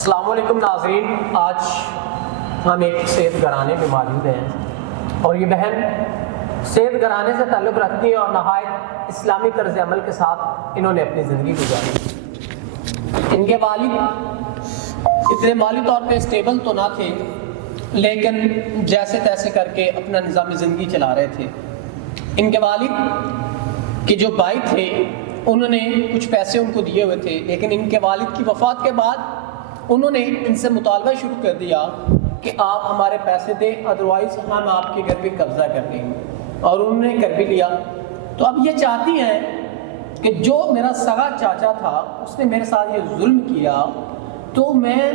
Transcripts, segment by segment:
السلام علیکم ناظرین، آج ہم ایک صحت گھرانے میں موجود ہیں اور یہ بہن صحت گھرانے سے تعلق رکھتی ہیں اور نہایت اسلامی طرز عمل کے ساتھ انہوں نے اپنی زندگی گزاری۔ ان کے والد اتنے مالی طور پہ اسٹیبل تو نہ تھے، لیکن جیسے تیسے کر کے اپنا نظام زندگی چلا رہے تھے۔ ان کے والد کے جو بھائی تھے انہوں نے کچھ پیسے ان کو دیے ہوئے تھے، لیکن ان کے والد کی وفات کے بعد انہوں نے ان سے مطالبہ شروع کر دیا کہ آپ ہمارے پیسے دیں، ادروائز ہم آپ کے گھر پہ قبضہ کر لیں گے، اور انہوں نے کر بھی لیا۔ تو اب یہ چاہتی ہیں کہ جو میرا سگا چاچا تھا اس نے میرے ساتھ یہ ظلم کیا، تو میں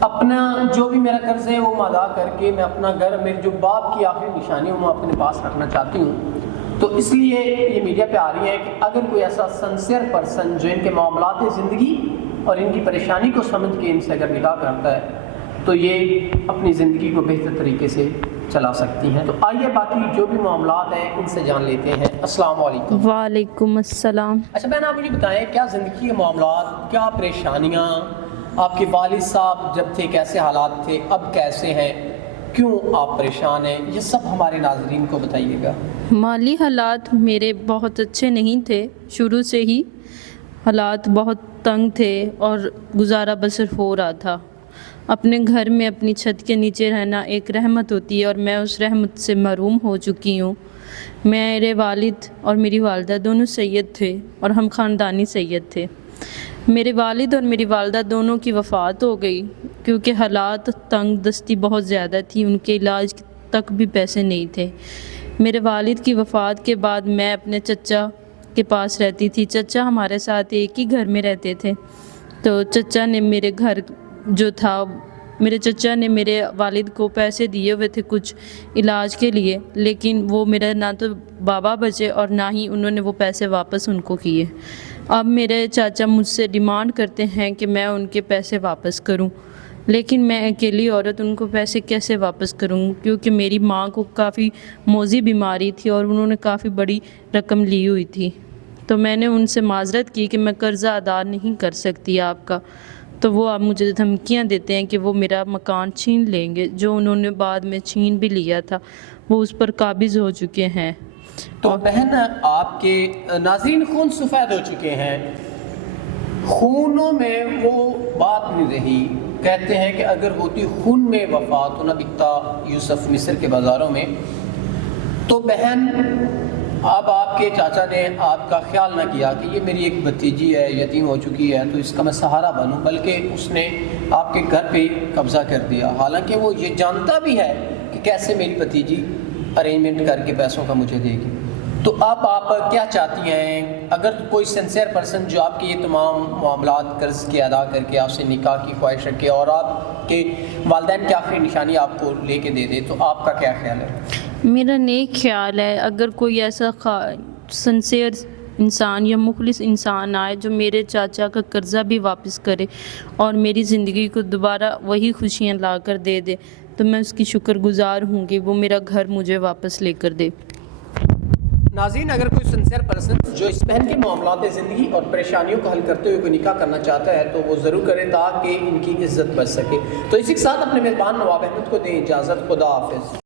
اپنا جو بھی میرا قرض ہے وہ ادا کر کے میں اپنا گھر، میرے جو باپ کی آخری نشانی ہے وہ اپنے پاس رکھنا چاہتی ہوں۔ تو اس لیے یہ میڈیا پہ آ رہی ہے کہ اگر کوئی ایسا سنسیئر پرسن جو ان کے معاملات زندگی اور ان کی پریشانی کو سمجھ کے ان سے اگر نکاح کرتا ہے تو یہ اپنی زندگی کو بہتر طریقے سے چلا سکتی ہیں۔ تو آئیے باقی جو بھی معاملات ہیں ان سے جان لیتے ہیں۔ السلام علیکم۔ وعلیکم السلام۔ اچھا بہن، آپ مجھے بتائیں کیا زندگی کے معاملات، کیا پریشانیاں، آپ کے والد صاحب جب تھے کیسے حالات تھے، اب کیسے ہیں، کیوں آپ پریشان ہیں، یہ سب ہمارے ناظرین کو بتائیے گا۔ مالی حالات میرے بہت اچھے نہیں تھے، شروع سے ہی حالات بہت تنگ تھے اور گزارا بسر ہو رہا تھا۔ اپنے گھر میں اپنی چھت کے نیچے رہنا ایک رحمت ہوتی ہے اور میں اس رحمت سے محروم ہو چکی ہوں۔ میرے والد اور میری والدہ دونوں سید تھے اور ہم خاندانی سید تھے۔ میرے والد اور میری والدہ دونوں کی وفات ہو گئی کیونکہ حالات تنگ دستی بہت زیادہ تھی، ان کے علاج تک بھی پیسے نہیں تھے۔ میرے والد کی وفات کے بعد میں اپنے چچا کے پاس رہتی تھی۔ چچا ہمارے ساتھ ایک ہی گھر میں رہتے تھے، تو چچا نے میرے گھر جو تھا، میرے چچا نے میرے والد کو پیسے دیے ہوئے تھے کچھ علاج کے لیے، لیکن وہ میرا نہ تو بابا بچے اور نہ ہی انہوں نے وہ پیسے واپس ان کو کیے۔ اب میرے چاچا مجھ سے ڈیمانڈ کرتے ہیں کہ میں ان کے پیسے واپس کروں، لیکن میں اکیلی عورت ان کو پیسے کیسے واپس کروں، کیونکہ میری ماں کو کافی موذی بیماری تھی اور انہوں نے کافی بڑی رقم لی ہوئی تھی۔ تو میں نے ان سے معذرت کی کہ میں قرضہ ادا نہیں کر سکتی آپ کا، تو وہ اب مجھے دھمکیاں دیتے ہیں کہ وہ میرا مکان چھین لیں گے، جو انہوں نے بعد میں چھین بھی لیا تھا، وہ اس پر قابض ہو چکے ہیں۔ تو بہن، آپ کے ناظرین خون سفید ہو چکے ہیں، خونوں میں وہ بات نہیں رہی۔ کہتے ہیں کہ اگر ہوتی خون میں وفا تو نہ بکتا یوسف مصر کے بازاروں میں۔ تو بہن، اب آپ کے چاچا نے آپ کا خیال نہ کیا کہ یہ میری ایک بھتیجی ہے، یتیم ہو چکی ہے، تو اس کا میں سہارا بنوں، بلکہ اس نے آپ کے گھر پہ قبضہ کر دیا، حالانکہ وہ یہ جانتا بھی ہے کہ کیسے میری بھتیجی ارینجمنٹ کر کے پیسوں کا مجھے دے گی۔ تو اب آپ کیا چاہتی ہیں؟ اگر کوئی سنسیئر پرسن جو آپ کے یہ تمام معاملات قرض کے ادا کر کے آپ سے نکاح کی خواہش رکھے اور آپ کے والدین کی آخری نشانی آپ کو لے کے دے دے، تو آپ کا کیا خیال ہے؟ میرا نیک خیال ہے اگر کوئی ایسا سنسیئر انسان یا مخلص انسان آئے جو میرے چاچا کا قرضہ بھی واپس کرے اور میری زندگی کو دوبارہ وہی خوشیاں لا کر دے دے، تو میں اس کی شکر گزار ہوں گی، وہ میرا گھر مجھے واپس لے کر دے۔ ناظرین، اگر کوئی سنسیئر پرسن جو اس بہن کے معاملات زندگی اور پریشانیوں کو حل کرتے ہوئے کوئی نکاح کرنا چاہتا ہے تو وہ ضرور کرے تاکہ ان کی عزت بچ سکے۔ تو اسی کے ساتھ اپنے میزبان نواب احمد کو دیں اجازت۔ خدا حافظ۔